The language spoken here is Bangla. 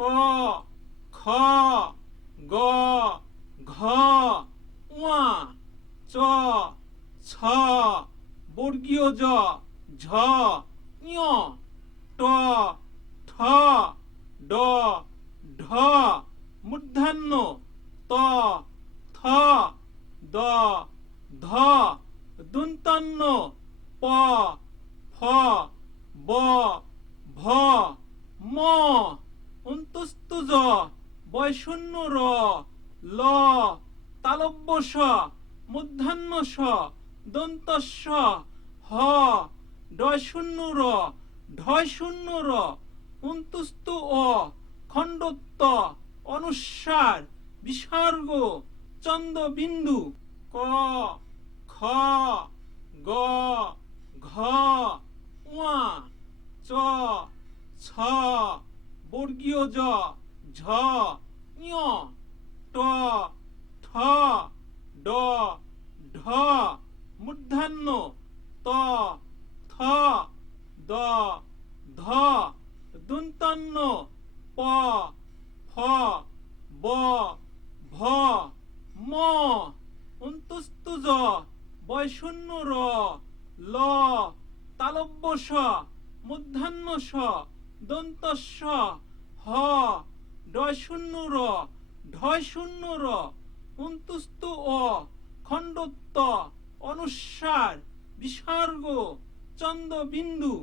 ক খ গ ঘ ঙ চ ছ বর্গীয় জ ঝ ঞ ট ঠ ড ঢ মূর্ধন্য ত থ দ ধ দন্তান্ন প ফ ব ভ ম অন্তস্থ জ বয়শূন্য র ল তালব্য স মূর্ধন্য স দন্তস্ব হ ডয়শূন্য র ঢয়শূন্য র অন্তস্থ অ খণ্ডত্ব অনুস্বার বিসর্গ চন্দ্রবিন্দু ক খ গ ঘ ঙ চ ছ বর্গীয় জ ঝ ঞ ট ঠ ড ঢ মূর্ধন্য ত থ দ ধ দন্তান্ন প ফ ব ভ ম অন্তস্থ জ বয়শূন্য র ল তালব্য স মূর্ধন্য স দন্তস্ব হ ডয়শূন্য র ঢয়শূন্য র অন্তস্থ অ খণ্ডত্ব অনুস্বার বিসর্গ চন্দ্রবিন্দু